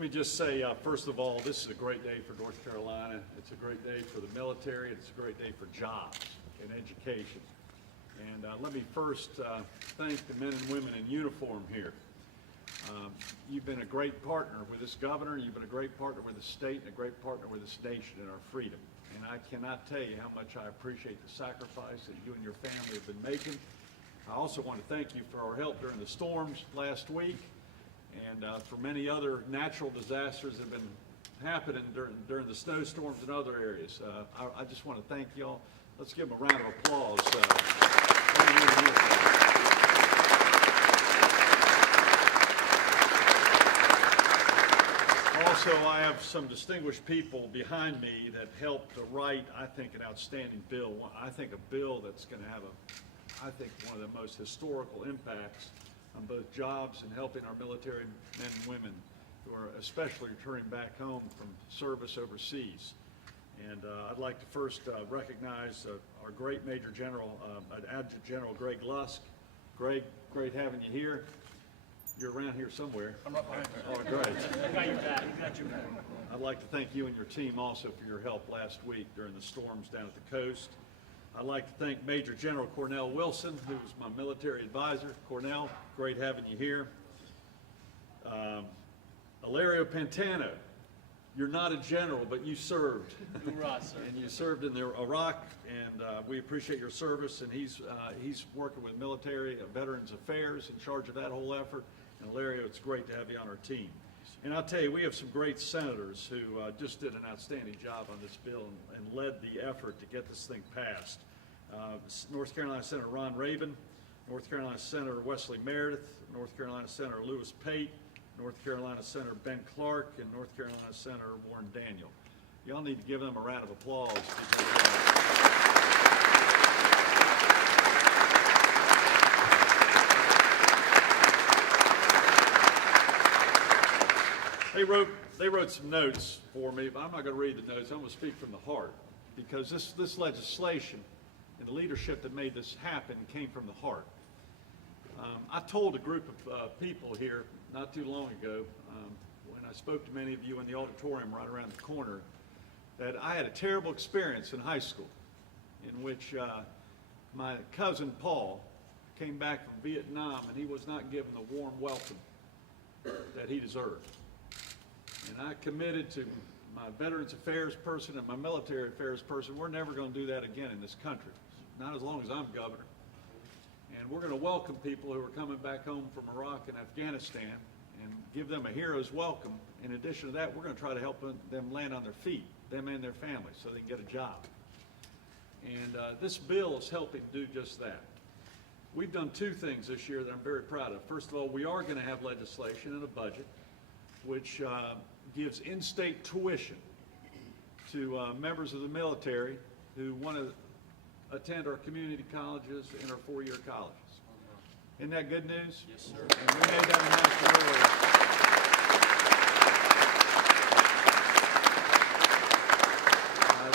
Let me just say, first of all, this is a great day for North Carolina. It's a great day for the military. It's a great day for jobs and education. And let me first thank the men and women in uniform here. You've been a great partner with this governor. You've been a great partner with the state and a great partner with this nation in our freedom. And I cannot tell you how much I appreciate the sacrifice that you and your family have been making. I also want to thank you for our help during the storms last week and for many other natural disasters that have been happening during the snowstorms and other areas. I just want to thank y'all. Let's give them a round of applause. Also, I have some distinguished people behind me that helped to write, I think, an outstanding bill. I think a bill that's going to have I think one of the most historical impacts on both jobs and helping our military men and women who are especially returning back home from service overseas. And I'd like to first recognize our great Major General, Adjutant General Greg Lusk. Greg, great having you here. You're around here somewhere. I'm right behind you. Oh, great. I got your back. I got your back. I'd like to thank you and your team also for your help last week during the storms down at the coast. I'd like to thank Major General Cornell Wilson, who's my military advisor. Cornell, great having you here. Ilario Pantano, you're not a general, but you served. Hoorah, sir. And you served in Iraq, and we appreciate your service. And he's working with military Veterans Affairs in charge of that whole effort. And Ilario, it's great to have you on our team. And I'll tell you, we have some great senators who just did an outstanding job on this bill and led the effort to get this thing passed. North Carolina Senator Ron Rabin, North Carolina Senator Wesley Meredith, North Carolina Senator Lewis Pate, North Carolina Senator Ben Clark, and North Carolina Senator Warren Daniel. Y'all need to give them a round of applause. They wrote some notes for me, but I'm not going to read the notes. I'm going to speak from the heart, because this legislation and the leadership that made this happen came from the heart. I told a group of people here not too long ago, when I spoke to many of you in the auditorium right around the corner, that I had a terrible experience in high school in which my cousin Paul came back from Vietnam and he was not given the warm welcome that he deserved. And I committed to my Veterans Affairs person and my military affairs person, we're never going to do that again in this country, not as long as I'm governor. And we're going to welcome people who are coming back home from Iraq and Afghanistan and give them a hero's welcome. In addition to that, we're going to try to help them land on their feet, them and their families, so they can get a job. And this bill is helping do just that. We've done two things this year that I'm very proud of. First of all, we are going to have legislation and a budget which gives in-state tuition to members of the military who want to attend our community colleges and our four-year colleges. Isn't that good news? Yes, sir. And we made that announcement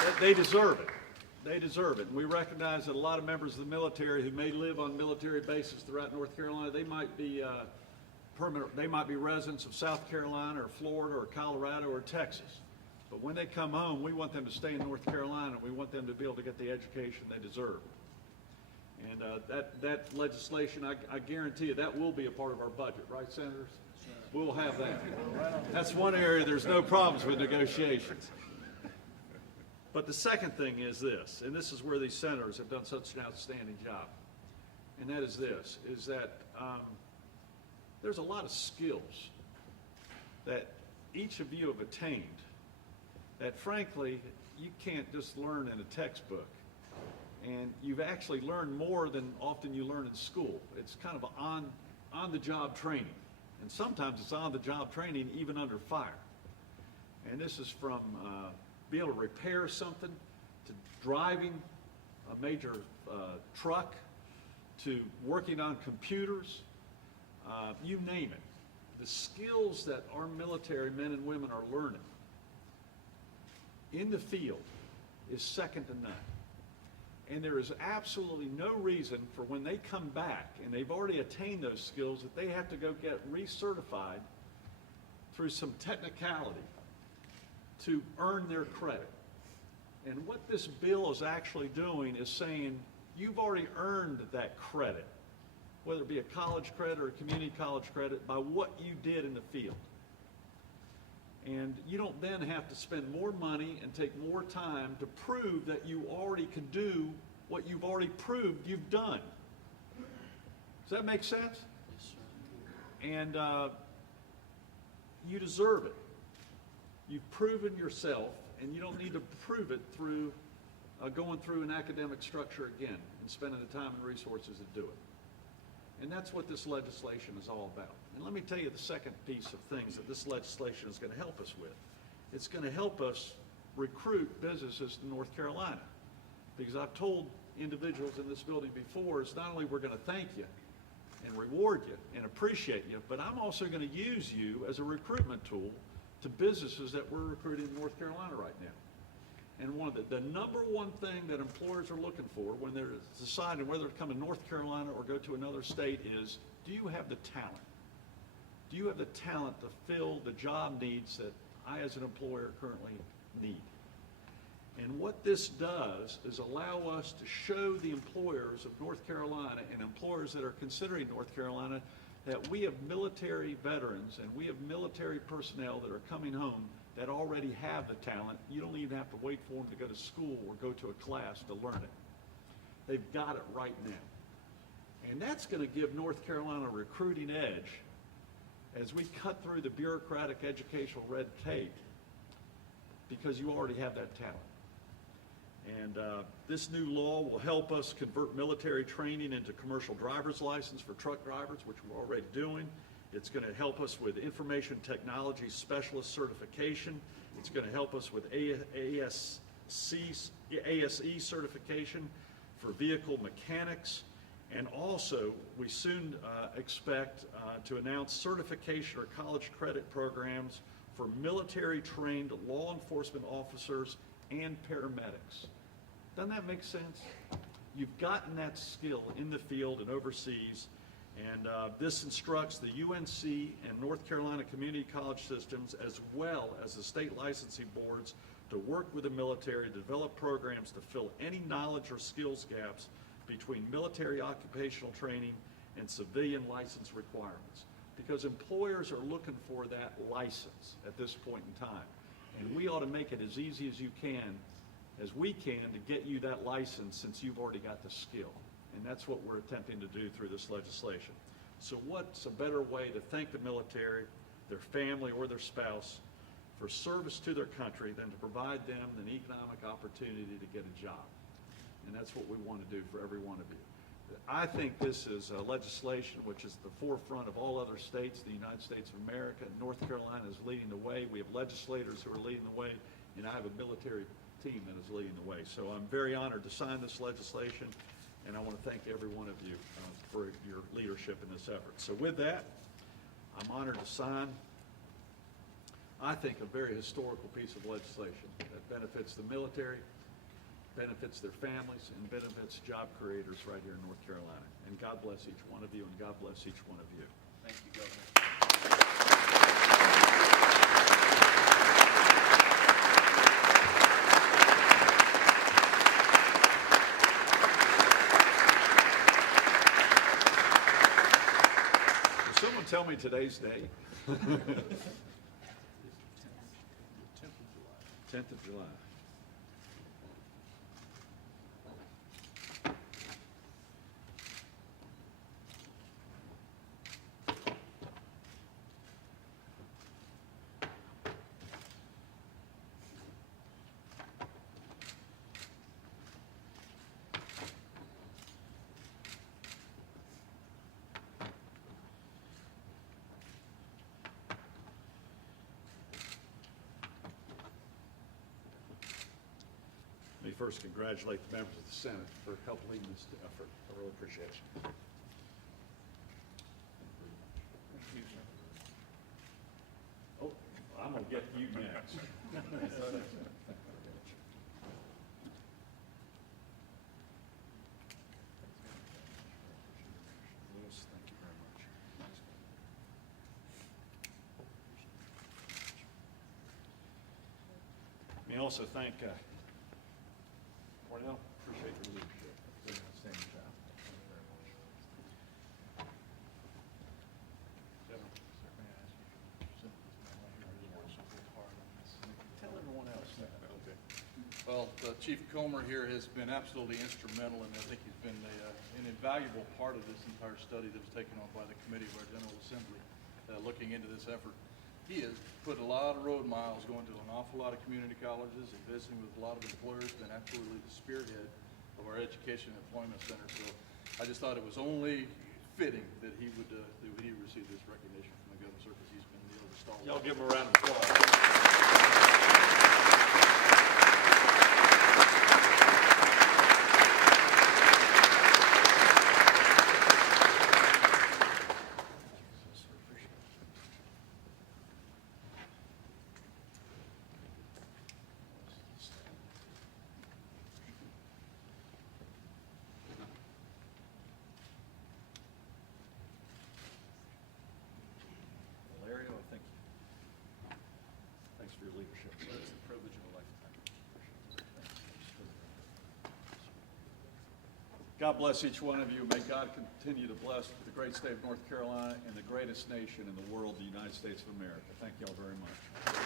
earlier. They deserve it. They deserve it. And we recognize that a lot of members of the military who may live on military bases throughout North Carolina, they might be they might be residents of South Carolina or Florida or Colorado or Texas. But when they come home, we want them to stay in North Carolina. We want them to be able to get the education they deserve. And that legislation, I guarantee you, that will be a part of our budget, right, Senators? We'll have that. That's one area there's no problems with negotiations. But the second thing is this, and this is where these senators have done such an outstanding job, and that is this, is that there's a lot of skills that each of you have attained that, frankly, you can't just learn in a textbook. And you've actually learned more than often you learn in school. It's kind of on-the-job training. And sometimes it's on-the-job training even under fire. And this is from being able to repair something, to driving a major truck, to working on computers, you name it. The skills that our military men and women are learning in the field is second to none. And there is absolutely no reason for when they come back and they've already attained those skills that they have to go get recertified through some technicality to earn their credit. And what this bill is actually doing is saying, you've already earned that credit, whether it be a college credit or a community college credit, by what you did in the field. And you don't then have to spend more money and take more time to prove that you already can do what you've already proved you've done. Does that make sense? Yes, sir. And you deserve it. You've proven yourself, and you don't need to prove it through going through an academic structure again and spending the time and resources to do it. And that's what this legislation is all about. And let me tell you the second piece of things that this legislation is going to help us with. It's going to help us recruit businesses to North Carolina. Because I've told individuals in this building before, it's not only we're going to thank you and reward you and appreciate you, but I'm also going to use you as a recruitment tool to businesses that we're recruiting in North Carolina right now. And one of the number one thing that employers are looking for when they're deciding whether to come to North Carolina or go to another state is, do you have the talent? Do you have the talent to fill the job needs that I as an employer currently need? And what this does is allow us to show the employers of North Carolina and employers that are considering North Carolina that we have military veterans and we have military personnel that are coming home that already have the talent. You don't even have to wait for them to go to school or go to a class to learn it. They've got it right now. And that's going to give North Carolina a recruiting edge as we cut through the bureaucratic educational red tape, because you already have that talent. And this new law will help us convert military training into commercial driver's license for truck drivers, which we're already doing. It's going to help us with information technology specialist certification. It's going to help us with ASE certification for vehicle mechanics. And also, we soon expect to announce certification or college credit programs for military-trained law enforcement officers and paramedics. Doesn't that make sense? You've gotten that skill in the field and overseas, and this instructs the UNC and North Carolina community college systems, as well as the state licensing boards, to work with the military to develop programs to fill any knowledge or skills gaps between military occupational training and civilian license requirements. Because employers are looking for that license at this point in time. And we ought to make it as easy as we can to get you that license, since you've already got the skill. And that's what we're attempting to do through this legislation. So what's a better way to thank the military, their family, or their spouse for service to their country than to provide them an economic opportunity to get a job? And that's what we want to do for every one of you. I think this is legislation which is at the forefront of all other states, the United States of America. North Carolina is leading the way. We have legislators who are leading the way, and I have a military team that is leading the way. So I'm very honored to sign this legislation, and I want to thank every one of you for your leadership in this effort. So with that, I'm honored to sign, I think, a very historical piece of legislation that benefits the military, benefits their families, and benefits job creators right here in North Carolina. And God bless each one of you, and God bless each one of you. Thank you, Governor. Will someone tell me today's date? 10th of July. Let me first congratulate the members of the Senate for helping lead this effort. I really appreciate it. Oh, I'm going to get you next. Louis, thank you very much. also thank Cornell. Appreciate your leadership. Very outstanding job. Thank you very much. Tell everyone else that. Okay. Well, Chief Comer here has been absolutely instrumental, and I think he's been an invaluable part of this entire study that was taken on by the Committee of our General Assembly, looking into this effort. He has put a lot of road miles going to an awful lot of community colleges and visiting with a lot of employers, been absolutely the spearhead of our education and employment center. So I just thought it was only fitting that he would receive this recognition from the Governor's Circus. He's been the stalwart. Y'all give him a round of applause. Larry, I think, thanks for your leadership. It's a privilege of a lifetime. God bless each one of you. May God continue to bless the great state of North Carolina and the greatest nation in the world, the United States of America. Thank you all very much.